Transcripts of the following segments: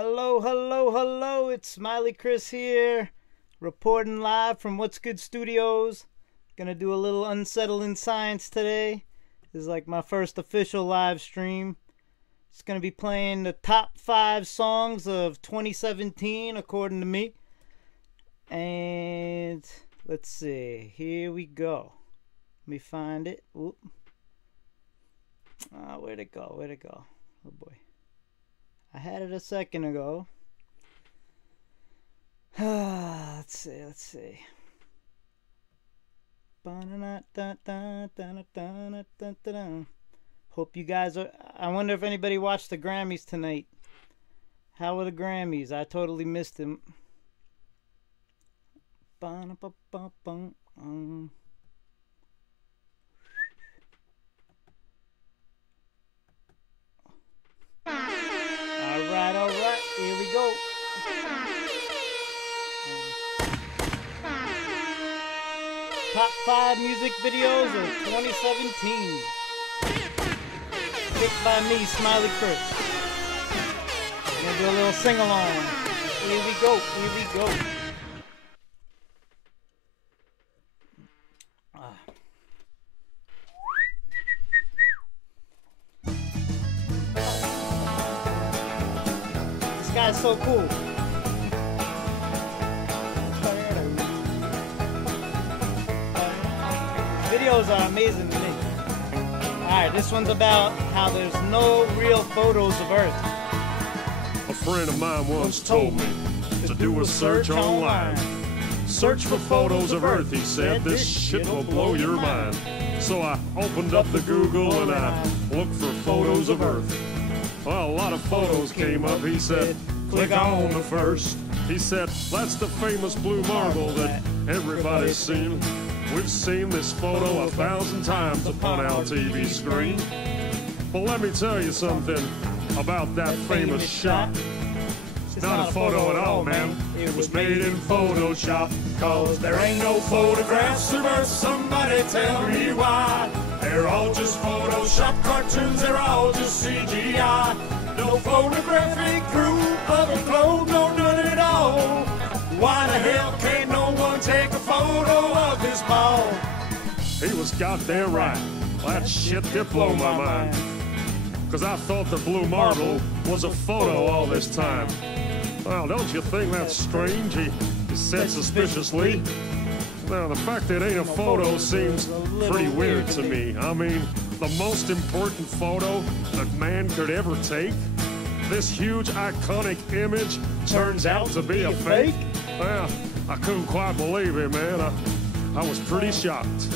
Hello, hello, hello. It's Smiley Chris here, reporting live from What's Good Studios. Gonna do a little Unsettling Science today. This is like my first official live stream. It's gonna be playing the top 5 songs of 2017 according to me. And let's see, here we go. Let me find it. Whoop. Where'd it go? Where'd it go? Oh boy. I had it a second ago. Let's see. Hope you guys are. I wonder if anybody watched the Grammys tonight. How were the Grammys? I totally missed them. Alright, here we go. Top 5 music videos of 2017. Picked by me, Smiley Chris. We're gonna do a little sing-along. Here we go, here we go. This guy's so cool. Videos are amazing to me. Alright, this one's about how there's no real photos of Earth. A friend of mine once told me to do a search online. Search for photos of Earth, he said. This shit will blow your mind. So I opened up the Google and I looked for photos of Earth. Well, a lot of photos came up. He said, click on the first. He said, that's the famous blue marble that everybody's seen. We've seen this photo 1,000 times upon our TV screen. But let me tell you something about that famous shot. It's not a photo at all, man. It was made in Photoshop. Cause there ain't no photographs of Earth. Somebody tell me why. They're all just Photoshop cartoons. They're all just CGI. No photographic crew of a globe. No, none at all. Why the hell can't no one take a photo of this ball? He was goddamn right. That shit did blow my mind. Cause I thought the blue marble was a photo all this time. Well, don't you think that's strange? He said suspiciously. Now, the fact that it ain't a photo seems pretty weird to me. I mean, the most important photo that man could ever take? This huge, iconic image turns out to be a fake? Well, I couldn't quite believe it, man. I was pretty shocked.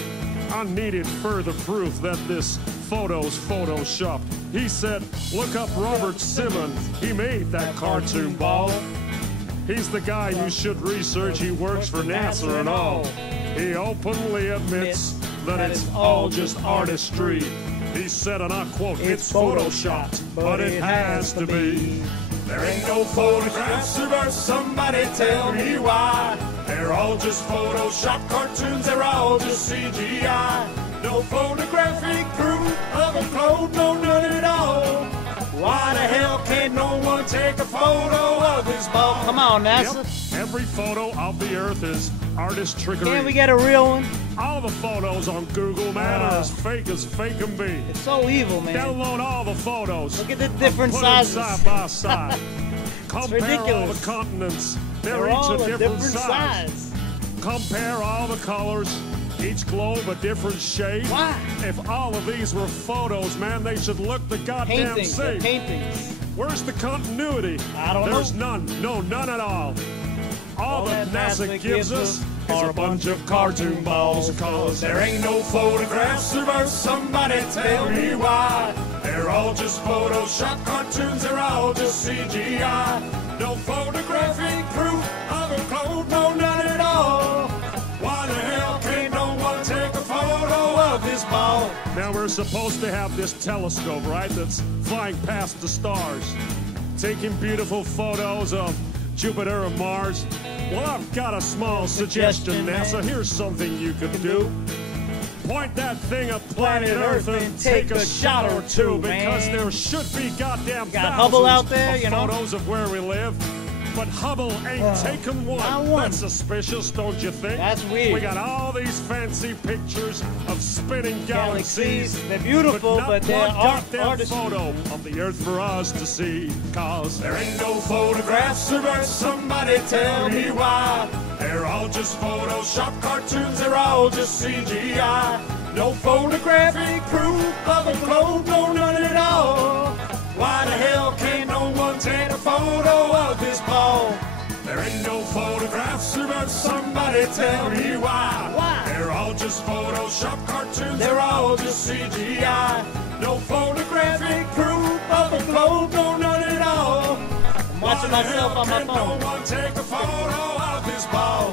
I needed further proof that this photo's photoshopped. He said, look up Robert Simmons. He made that cartoon ball. He's the guy you should research. He works for NASA and all. He openly admits that it's all just artistry. He said, and I quote, it's photoshopped, but it has to be. There ain't no photographs of Earth, somebody tell me why. They're all just Photoshop cartoons, they're all just CGI. No photographic crew of a globe, no none at all. Why the hell can't no one take a photo of this ball? Come on, NASA. Yep. Every photo of the Earth is artist trickery. Can't we get a real one? All the photos on Google, man, are as fake can be. It's so evil, man. Download all the photos. Look at the different sizes. Side by side. Compare ridiculous. all the continents. They're each all a different size. Compare all the colors. Each globe a different shade. Why? If all of these were photos, man, they should look the goddamn same. Paintings. Where's the continuity? I don't know. There's none. No, none at all. All that NASA gives us is a bunch of cartoon balls. Cause there ain't no photographs of Earth. Somebody tell me why. They're all just Photoshop cartoons. They're all just CGI. No photographic proof of a globe. No, none at all. Why the hell can't no one take a photo of this ball? Now we're supposed to have this telescope, right? That's flying past the stars, taking beautiful photos of Jupiter and Mars. Well, I've got a small suggestion, NASA. Here's something you could do. Point that thing at planet Earth and take a shot or two, because there should be goddamn got Hubble out thousands there, of you know. photos of where we live. But Hubble ain't taken one. not one. That's suspicious, don't you think? That's weird. We got all these fancy pictures of spinning galaxies. They're beautiful, but they're goddamn photo of the Earth for us to see. Cause there ain't no photographs of Earth, somebody tell me why. They're all just Photoshop cartoons, they're all just CGI. No photographic proof of a globe, no none at all. Why the hell can't no one take a photo of this ball? There ain't no photographs of Earth, somebody tell me why. They're all just Photoshop cartoons, they're all just CGI. No photographic proof of a globe, no none at all. I'm watching myself on my phone. No one take a photo of this ball.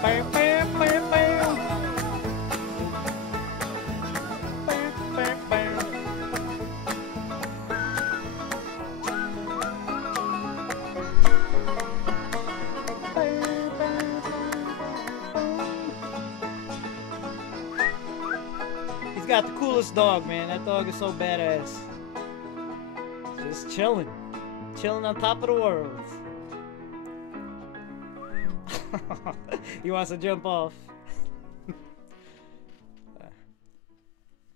Bam, bam, bam, bam. Bam, bam, bam. He's got the coolest dog, man. That dog is so badass. Just chilling. Chilling on top of the world. He wants to jump off.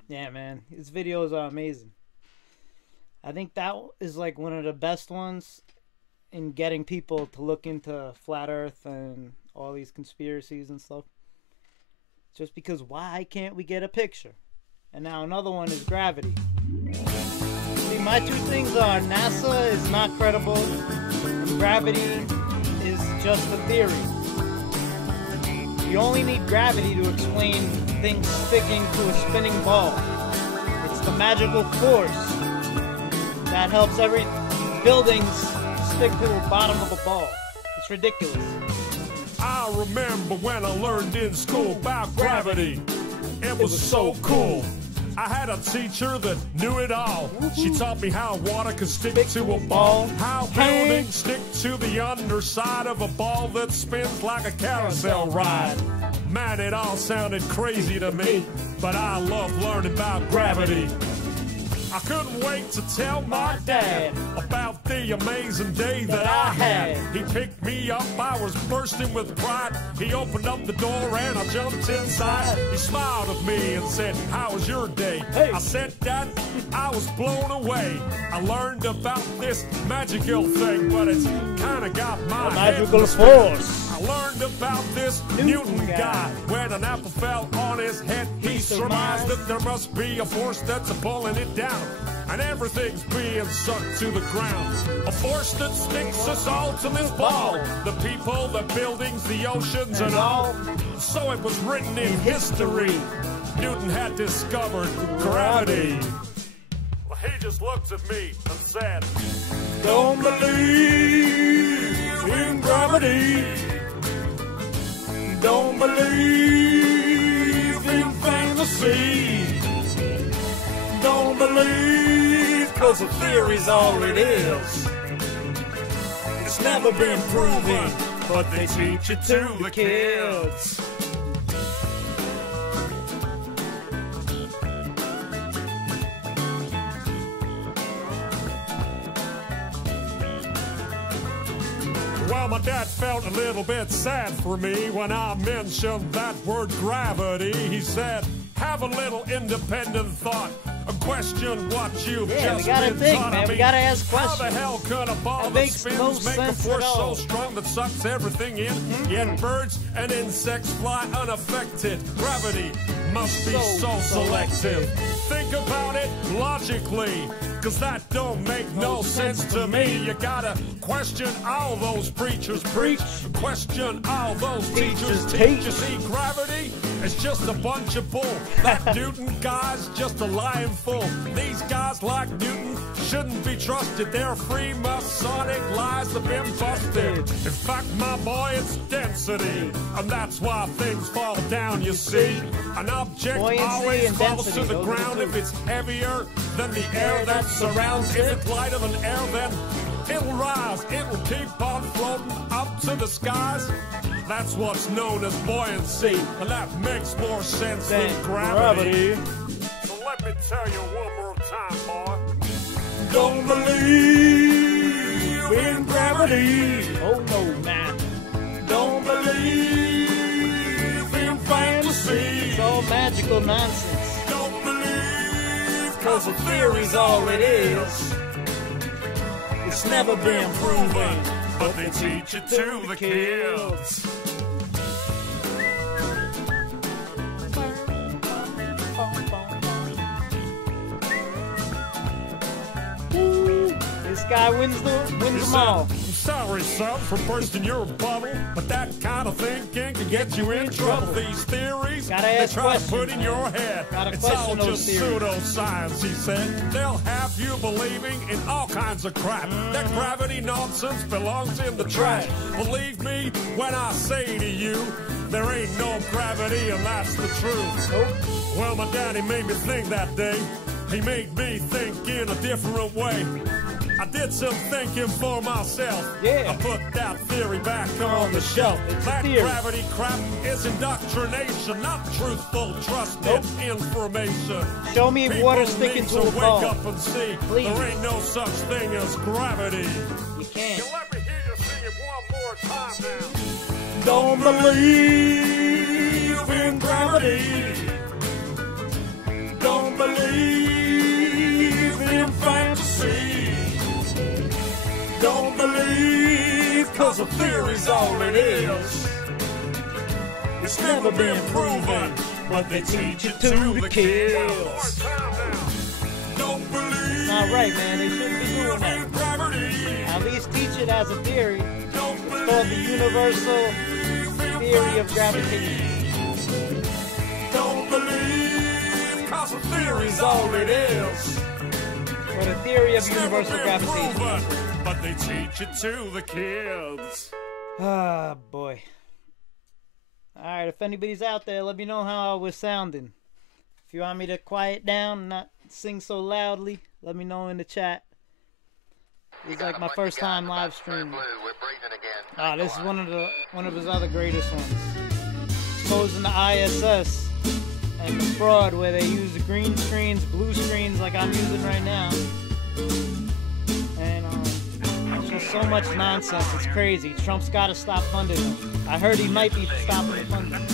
Yeah, man. His videos are amazing. I think that is like one of the best ones in getting people to look into flat Earth and all these conspiracies and stuff. Just because why can't we get a picture? And now another one is gravity. See, my two things are NASA is not credible and gravity is just a theory. You only need gravity to explain things sticking to a spinning ball. It's the magical force that helps every buildings stick to the bottom of a ball. It's ridiculous. I remember when I learned in school about gravity. It was so cool. I had a teacher that knew it all. She taught me how water could stick to a ball, how buildings stick to the underside of a ball that spins like a carousel ride. Man, it all sounded crazy to me, but I love learning about gravity. I couldn't wait to tell my dad about the amazing day that I had. He picked me up, I was bursting with pride. He opened up the door and I jumped inside. He smiled at me and said, "How was your day?" I said, "Dad, I was blown away. I learned about this magical thing, but it's kinda got my magical force. I learned about this Newton guy. When an apple fell on his head, he surmised that there must be a force that's pulling it down. And everything's being sucked to the ground. A force that sticks us all to this ball. The people, the buildings, the oceans, and all. So it was written in history. Newton had discovered gravity. Well, he just looked at me and said, "Don't believe in gravity. Don't believe in fantasy. Don't believe, 'cause a theory's all it is. It's never been proven, but they teach it to the kids." Well, my dad felt a little bit sad for me when I mentioned that word gravity. He said, "Have a little independent thought. A question what you've just we gotta been think, taught." man. I We mean, gotta ask how questions. the hell could a ball that makes spins no make a sense force at so all. strong that sucks everything in? Yet birds and insects fly unaffected. Gravity must be so selective. Think about it logically, 'cause that don't make no sense to me. You gotta question all those preachers preach. Question all those teachers teach. You see, gravity is just a bunch of bull. That Newton guy's just a lying fool. These guys like Newton shouldn't be trusted. They're free Masonic lies have been busted. In fact, my boy, it's density, and that's why things fall down, you see. An object Buoyancy always and falls density, to the those are the ground two. if it's heavier than the air that surrounds. If it's lighter than air, then it'll rise. It'll keep on floating up to the skies. That's what's known as buoyancy, and that makes more sense than gravity. So let me tell you one more time, boy. Don't believe in gravity. Oh no, man. Don't believe in fantasy. It's all magical nonsense. Don't believe, cause a theory's all it is. It's never been proven, but they teach it to the kids. This guy wins them all. Sorry, son, for bursting your bubble, but that kind of thinking can get you in trouble. These theories they try to put in your head, it's all just pseudoscience, he said. They'll have you believing in all kinds of crap. That gravity nonsense belongs in the trash. Believe me when I say to you, there ain't no gravity, and that's the truth. Well, my daddy made me think that day. He made me think in a different way. I did some thinking for myself. Yeah. I put that theory back on the shelf. That gravity crap is indoctrination, not truthful, trusted information. Show me water sticking to a ball. Wake up and see. Please. There ain't no such thing as gravity. You can't. Let me hear you sing it one more time now. Don't believe in gravity. Don't believe in fantasy. Don't believe, cause a theory's all it is. It's never been proven, but they teach it to the kids. Don't believe. Not right, man. They shouldn't be doing that. At least teach it as a theory. It's called the universal theory of gravitation. Don't believe, cause a theory's all it is. Or the theory of universal gravitation. But they teach it to the kids. Ah, boy. Alright, if anybody's out there, let me know how I was sounding. If you want me to quiet down and not sing so loudly, let me know in the chat. It's like my first time live streaming. Ah, this is one of his other greatest ones. Exposing the ISS and the fraud where they use the green screens, blue screens like I'm using right now. And it's just so much nonsense. It's crazy. Trump's got to stop funding them. I heard he might be stopping the funding,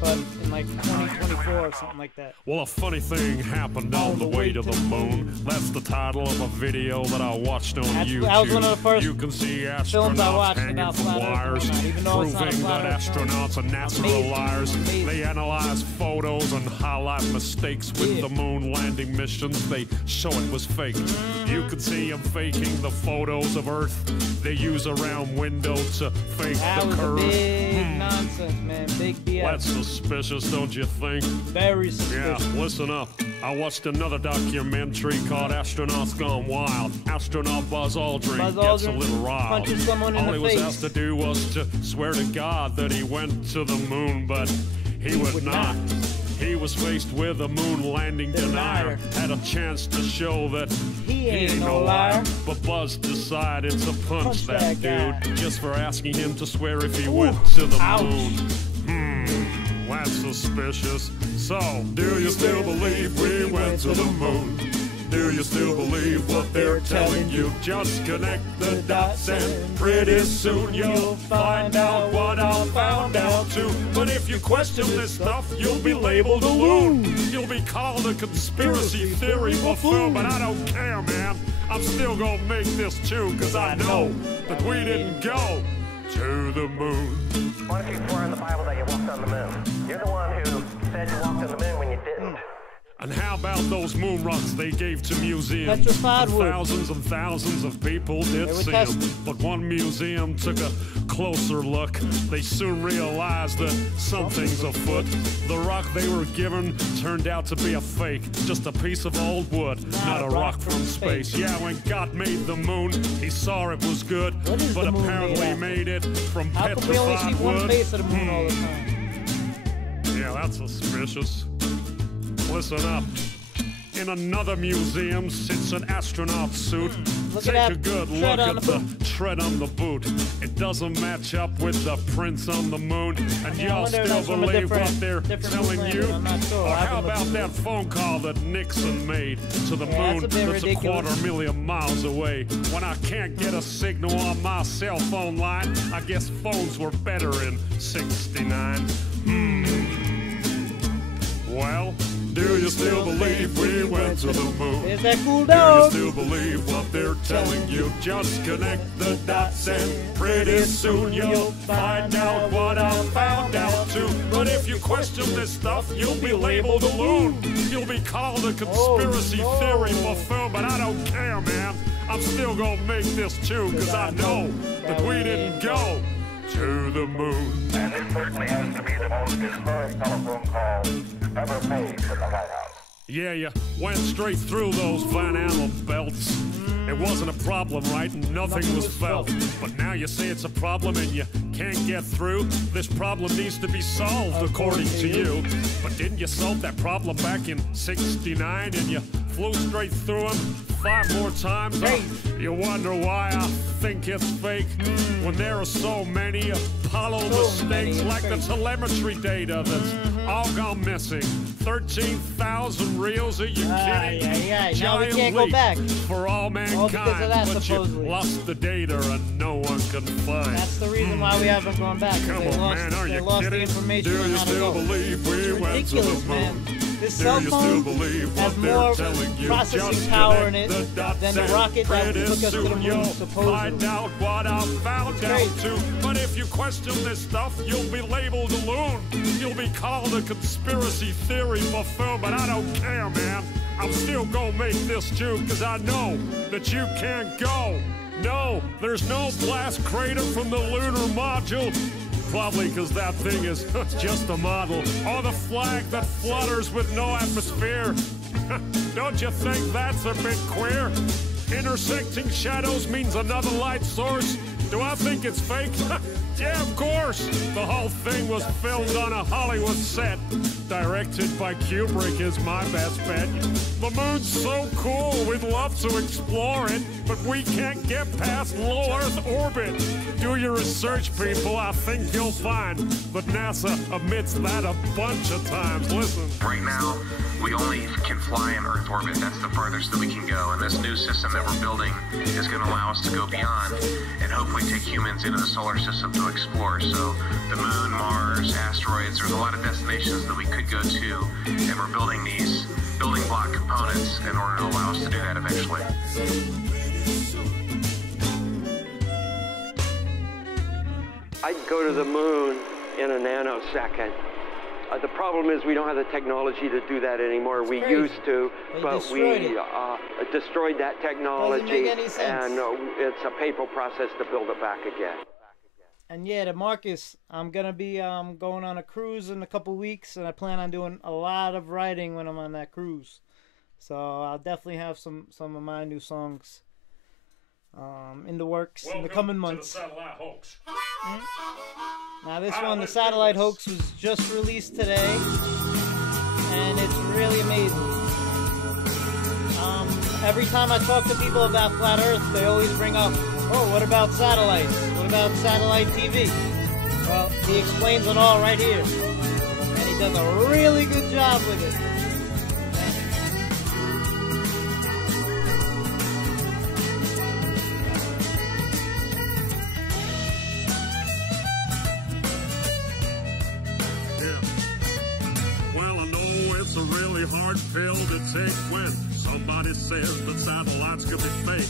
but in like 2024 or something like that. Well, a funny thing happened on the way to the moon. That's the title of a video that I watched on YouTube. That was one of the first you can see films I watched hanging about from flat wires, Earth, even though it's not a proving flat that Earth film. astronauts are natural liars. Amazing. They analyze photos and highlight mistakes with the moon landing missions. They show it was fake. You can see them faking the photos of Earth. They use a round window to fake That the was curve. big nonsense, man. Big BS. That's suspicious, don't you think? Very suspicious. Yeah, listen up. I watched another documentary called Astronauts Gone Wild. Astronaut Buzz Aldrin gets a little riled. Punches someone in All the he was face. asked to do was to swear to God that he went to the moon, but he would not. He was faced with a moon landing denier. Had a chance to show that he ain't no liar. But Buzz decided to punch that guy. dude just for asking him to swear if he went to the moon. That's suspicious. So, do you still believe we went to the moon? Do you still believe what they're telling you? Just connect the dots and pretty soon you'll find out what I found out too. But if you question this stuff, you'll be labeled a loon. You'll be called a conspiracy theory buffoon. But I don't care, man. I'm still gonna make this tune, cause I know that we didn't go to the moon. What if you swore in the Bible that you walked on the moon? You're the one who said you walked on the moon when you didn't. And how about those moon rocks they gave to museums? Petrified wood. Thousands and thousands of people did see them. But one museum took a closer look. They soon realized that something's afoot. The rock they were given turned out to be a fake. Just a piece of old wood, not a rock from space. Yeah, when God made the moon, he saw it was good. But apparently made it from How petrified come we only see wood? one face of the moon all the time? Yeah, that's suspicious. Listen up. In another museum sits an astronaut suit. Look Take at a that good tread look on at the the tread on the boot. It doesn't match up with the prints on the moon. And I y'all wonder if still that's from a believe what different- they're different telling planet. you? I'm not sure. Or I how haven't looked about into that it. phone call that Nixon made to the Yeah, that's moon a bit that's ridiculous. 250,000 miles away? When I can't get a signal on my cell phone line, I guess phones were better in '69. Well, do you still believe we went to the moon? There's that cool Do you dog. still believe what they're telling you? Just connect the dots and pretty soon you'll find out what I found out too. But if you question this stuff, you'll be labeled a loon. You'll be called a conspiracy theory buffoon, but I don't care, man. I'm still gonna make this tune, cause I know that we didn't go to the moon. And this certainly has to be the most historic telephone call ever made in the White House. Yeah, you went straight through those Van Allen belts. It wasn't a problem, right? Nothing was felt. But now you say it's a problem and you can't get through. This problem needs to be solved, according to you. But didn't you solve that problem back in '69 and you flew straight through them 5 more times? You wonder why I think it's fake when there are so many Apollo mistakes, like the telemetry data that's all gone missing. 13,000 reels, are you kidding? Now we Giant can't go leap back. for all mankind, because of that, but supposedly. you lost the data and no one can find. That's the reason why we haven't gone back. 'Cause Come they on, lost, man, are they you lost the kidding? information Do on you how to still go. believe we It's went to the ridiculous, man. moon? This Do cell you still phone believe has what they're more telling you? processing Just power in it connect the dots than the and rocket that pretty took us to the soon moon, you'll supposedly. find out what I found out crazy. too. But if you question this stuff, you'll be labeled a loon. You'll be called a conspiracy theory buffoon, but I don't care, man. I'm still gonna make this tune, cause I know that you can't go. No, there's no blast crater from the lunar module. Probably because that thing is just a model. Or the flag that flutters with no atmosphere. Don't you think that's a bit queer? Intersecting shadows means another light source. Do I think it's fake? Yeah, of course. The whole thing was filmed on a Hollywood set. Directed by Kubrick is my best bet. The moon's so cool, we'd love to explore it, but we can't get past low Earth orbit. Do your research, people, I think you'll find that NASA admits that a bunch of times. Listen. Right now, we only can fly in Earth orbit. That's the farthest that we can go. And this new system that we're building is going to allow us to go beyond and hopefully take humans into the solar system to explore. So the moon, Mars, asteroids, there's a lot of destinations that we could go to, and we're building these building block components in order to allow us to do that eventually. I'd go to the moon in a nanosecond. The problem is we don't have the technology to do that anymore. We crazy. used to, They but destroyed we destroyed that technology, Doesn't make any sense. and it's a painful process to build it back again. And yeah, to Marcus, I'm gonna be going on a cruise in a couple weeks, and I plan on doing a lot of writing when I'm on that cruise. So I'll definitely have some of my new songs in the works in the coming months. To the satellite hoax. Now this one, the Satellite Hoax, was just released today, and it's really amazing. Every time I talk to people about Flat Earth, they always bring up, oh, what about satellites? What about satellite TV? Well, he explains it all right here, and he does a really good job with it. Well, I know it's a really hard pill to take when somebody says that satellites could be fake.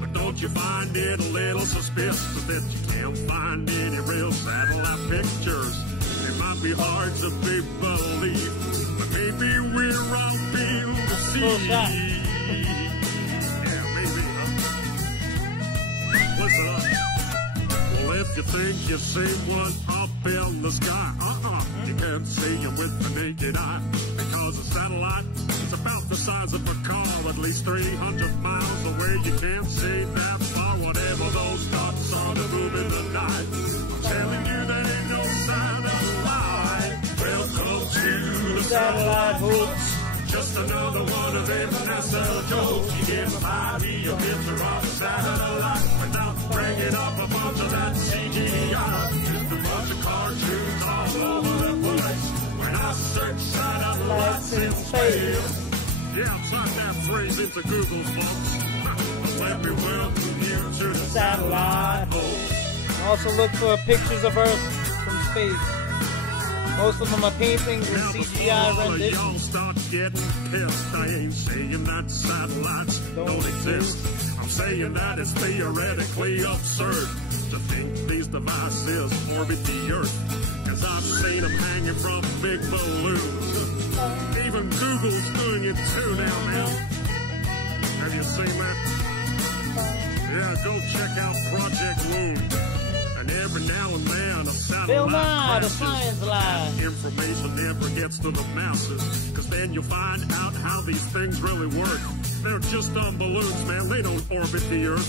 But don't you find it a little suspicious that you can't find any real satellite pictures? It might be hard to be believed, but maybe we're all being deceived. shot. Yeah, maybe. Listen up. Well, if you think you've seen one up in the sky, you can't see it with the naked eye, because a satellite is about the size of a car, at least 300 miles away. You can't see that far, whatever those dots are to move in the night. I'm telling you, there ain't no satellite. Welcome to the Satellite Hoax. Just Just another one of them NASA jokes. You get 5 your picture of a satellite without bringing up a bunch of that CGI. Just a bunch of cartoons all over the place. When I search satellites in space. Yeah, type that phrase into Google, folks. Let me welcome you to the satellite hole. Also look for pictures of Earth from space. Most of them are paintings and CGI renditions. Y'all start getting pissed. I ain't saying that satellites don't exist. I'm saying that it's theoretically absurd to think these devices orbit the Earth. Cause I've seen them hanging from big balloons. Even Google's doing it too now, man. Have you seen that? Yeah, go check out Project Moon. And every now and then a Bill Nye, satellite the crashes. Science Line. Information never gets to the masses. Cause then you'll find out how these things really work. They're just on balloons, man. They don't orbit the Earth.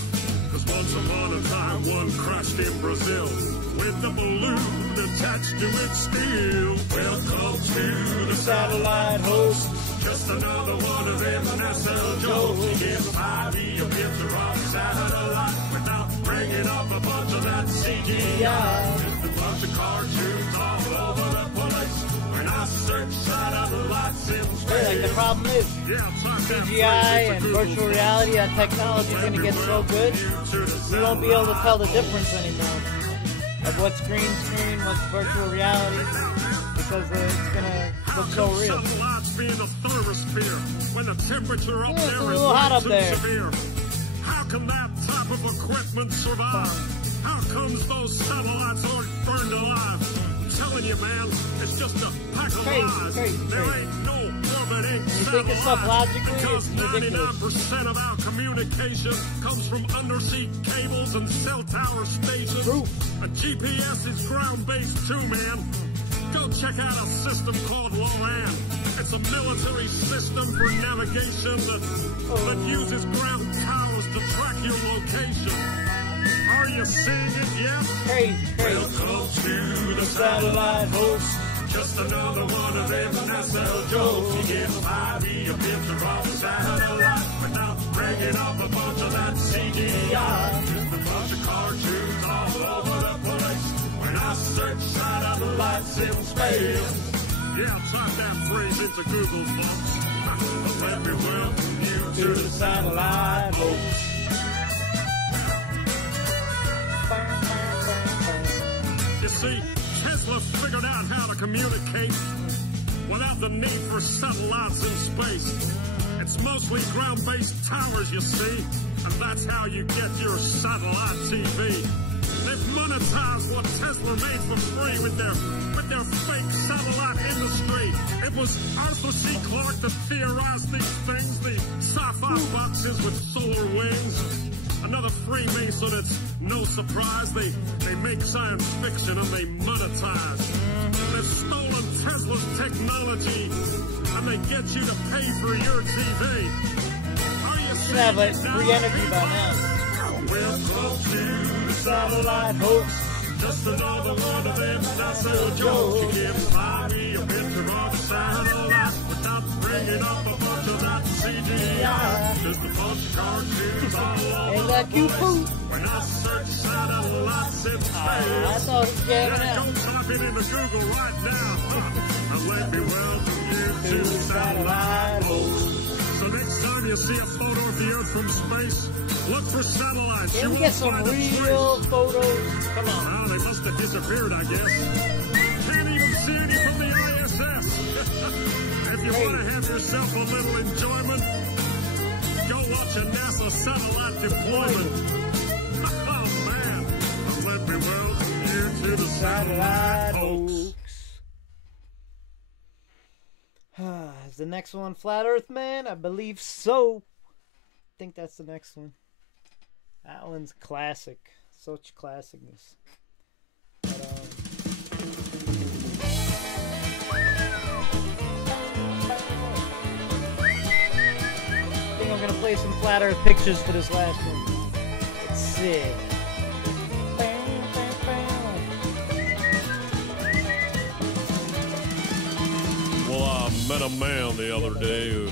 Cause once upon a time, one crashed in Brazil with the balloon attached to its steel. Welcome to the satellite host. Just another one of them NASA jokes. You get 5 your picture of satellite without bringing up a bunch of that CGI. Just a bunch of cartoons all over the place. When I search satellites in space. Hey, like the problem is, CGI and virtual reality, that technology is going to get so good, we won't be able to tell the difference anymore of what's green screen, what's virtual reality, because it's going to look so real. Satellites being a thermosphere when the temperature up Yeah, it's there a is little hot way up too there. severe. How can that type of equipment survive? How comes those satellites aren't burned alive? I'm telling you, man, it's just a pack of lies. There ain't no orbiting You think it's up satellite logically? because It's ridiculous. 99% of our communication comes from undersea cables and cell tower stations. Proof. A GPS is ground-based too, man. Go check out a system called LORAN. It's a military system for navigation that uses ground towers to track your location. Are you seeing it yet? Crazy. Welcome to the satellite host. Just another one of them NASA jokes. You get 5 your picture of a satellite without bringing up a bunch of that CGI. Just a bunch of cartoons all over the place. When I search satellites in space. Yeah, type that phrase into Google, folks. Let me welcome you to the satellite host. You see, Tesla figured out how to communicate without the need for satellites in space. It's mostly ground-based towers, you see, and that's how you get your satellite TV. They've monetized what Tesla made for free with their fake satellite industry. It was Arthur C. Clarke that theorized these things, the sci-fi boxes with solar wings. Another Freemason, it's no surprise. They make science fiction and they monetize. They've stolen Tesla's technology and they get you to pay for your TV. Are you Should have like free energy by now. Welcome to the satellite host. Just another one of them NASA jokes. You get 5 a picture of a satellite without bringing up a bunch of that CGI. Just a bunch of cartoons all over. Ain't that cute food? When I search satellites in space. I thought it was jamming Yeah, out. go type it into Google right now. And let me welcome you to the satellite host. So next time you see a photo of the Earth from space, look for satellites. Can You we won't get some find a real trace. photos? Come on. Well, they must have disappeared, I guess. Can't even see any from the ISS. If you want to have yourself a little enjoyment, go watch a NASA satellite deployment. Oh, man. Well, let me welcome you to the satellite hoax. Is the next one Flat Earth Man? I believe so. I think that's the next one. That one's classic. Such classicness. But, I think I'm gonna play some Flat Earth pictures for this last one. Let's see. Well, met a man the other day who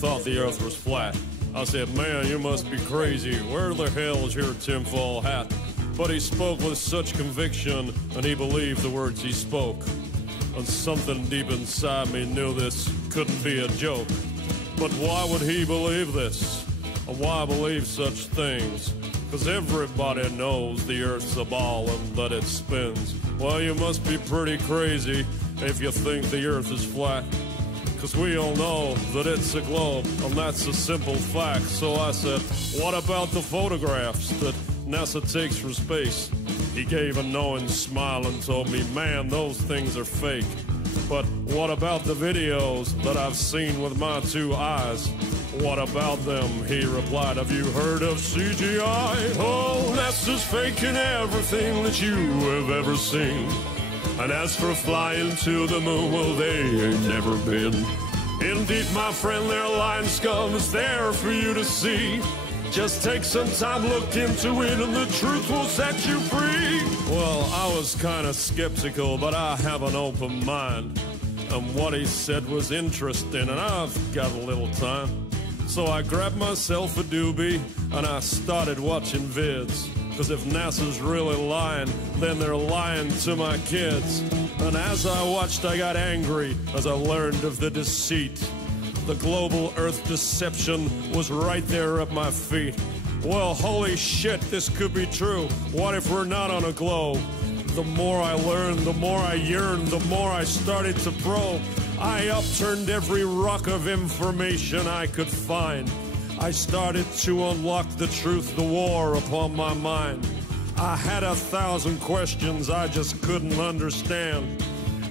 thought the earth was flat. I said, man, you must be crazy. Where the hell is your tinfoil hat? But he spoke with such conviction, and he believed the words he spoke. And something deep inside me knew this couldn't be a joke. But why would he believe this? Or why believe such things? 'Cause everybody knows the earth's a ball and that it spins. Well, you must be pretty crazy if you think the earth is flat. 'Cause we all know that it's a globe, and that's a simple fact. So I said, what about the photographs that NASA takes from space? He gave a knowing smile and told me, man, those things are fake. But what about the videos that I've seen with my two eyes? What about them? He replied, have you heard of CGI? Oh, NASA's faking everything that you have ever seen. And as for flying to the moon, well, they ain't never been. Indeed, my friend, their lying scum is there for you to see. Just take some time, look into it, and the truth will set you free. Well, I was kind of skeptical, but I have an open mind. And what he said was interesting, and I've got a little time. So I grabbed myself a doobie, and I started watching vids. 'Cause if NASA's really lying, then they're lying to my kids. And as I watched, I got angry as I learned of the deceit. The global Earth deception was right there at my feet. Well, holy shit, this could be true. What if we're not on a globe? The more I learned, the more I yearned, the more I started to probe. I upturned every rock of information I could find. I started to unlock the truth, the war upon my mind. I had 1,000 questions I just couldn't understand.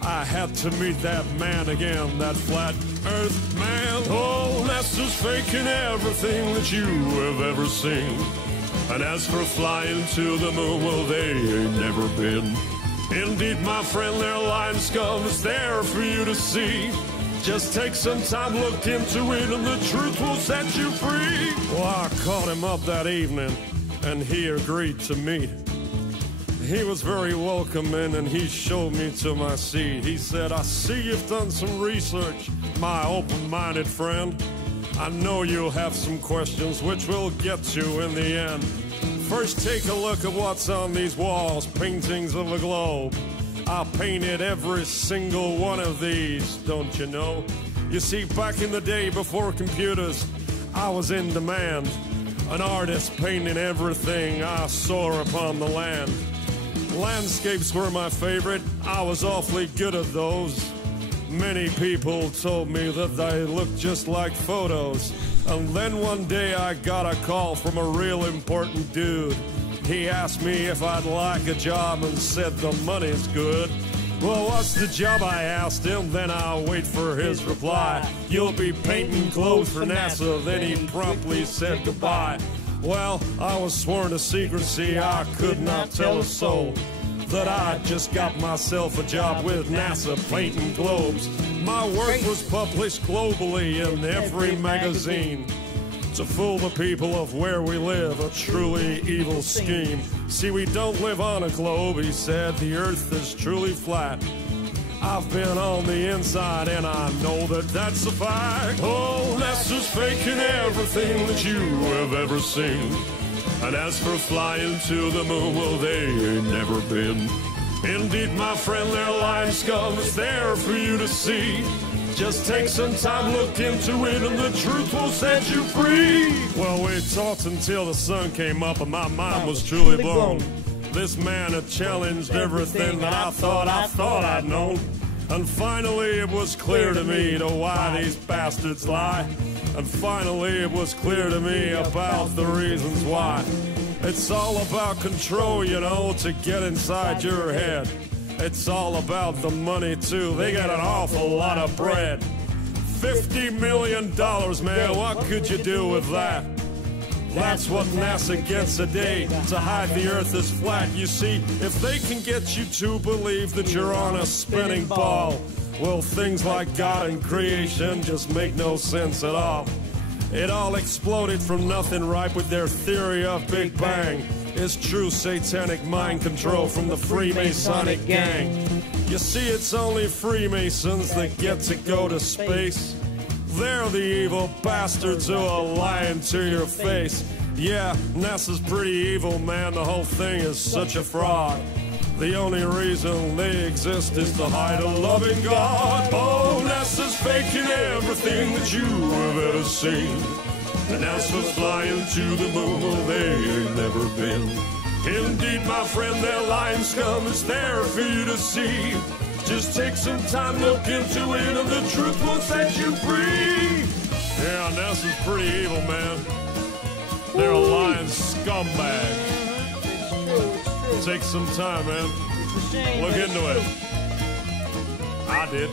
I had to meet that man again, that flat earth man. Oh, NASA's faking everything that you have ever seen. And as for flying to the moon, well, they ain't never been. Indeed, my friend, their lying scum is there for you to see. Just take some time, look into it, and the truth will set you free. Well, I called him up that evening, and he agreed to meet. He was very welcoming, and he showed me to my seat. He said, I see you've done some research, my open-minded friend. I know you'll have some questions, which we'll get to in the end. First, take a look at what's on these walls, paintings of a globe. I painted every single one of these, don't you know? You see, back in the day before computers, I was in demand. An artist painting everything I saw upon the land. Landscapes were my favorite, I was awfully good at those. Many people told me that they looked just like photos. And then one day I got a call from a real important dude. He asked me if I'd like a job and said the money's good. Well, what's the job, I asked him, then I'll wait for his reply. You'll be painting clothes for NASA, then he promptly said goodbye. Well, I was sworn to secrecy, I could not tell a soul that I just got myself a job with NASA painting globes. My work was published globally in every magazine. To fool the people of where we live, a truly evil scheme. See, we don't live on a globe, he said, the earth is truly flat. I've been on the inside and I know that that's a fact. Oh, NASA's faking everything that you have ever seen. And as for flying to the moon, well, they ain't never been. Indeed, my friend, their lying scum is there for you to see. Just take some time, look into it, and the truth will set you free. Well, we talked until the sun came up and my mind was truly blown. This man had challenged everything that I thought I'd known. And finally it was clear to me to why these bastards lie. And finally it was clear to me about the reasons why. It's all about control, you know, to get inside your head. It's all about the money too, they got an awful lot of bread. $50 million, man, what could you do with that? That's what NASA gets a day, to hide the earth is flat. You see, if they can get you to believe that you're on a spinning ball, well, things like God and creation just make no sense at all. It all exploded from nothing, right, with their theory of Big Bang. is true satanic mind control from the Freemasonic gang. You see, it's only Freemasons that get to go to space. They're the evil bastards who are lying to your face. Yeah, NASA's pretty evil, man. The whole thing is such a fraud. The only reason they exist is to hide a loving God. Oh, NASA's faking everything that you have ever seen. And NASA's flying to the moon, well, they ain't never been. Indeed, my friend, their lying scum is there for you to see. Just take some time, look into it, and the truth will set you free. Yeah, NASA's pretty evil, man. They're a lying scumbag. It's true. Take some time, man. It's a shame. Look into it. I did.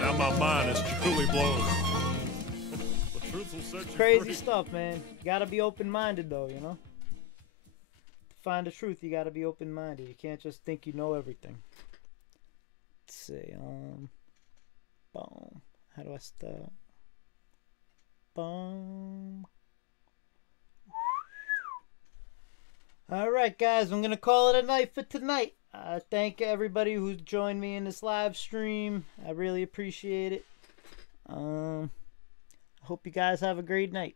Now my mind is truly blown. The truth will set you Crazy free. stuff, man. You gotta be open-minded, though, you know? To find the truth, you gotta be open-minded. You can't just think you know everything. Let's see, boom. How do I start? Boom. Alright, guys, I'm gonna call it a night for tonight. Thank everybody who joined me in this live stream. I really appreciate it. I hope you guys have a great night.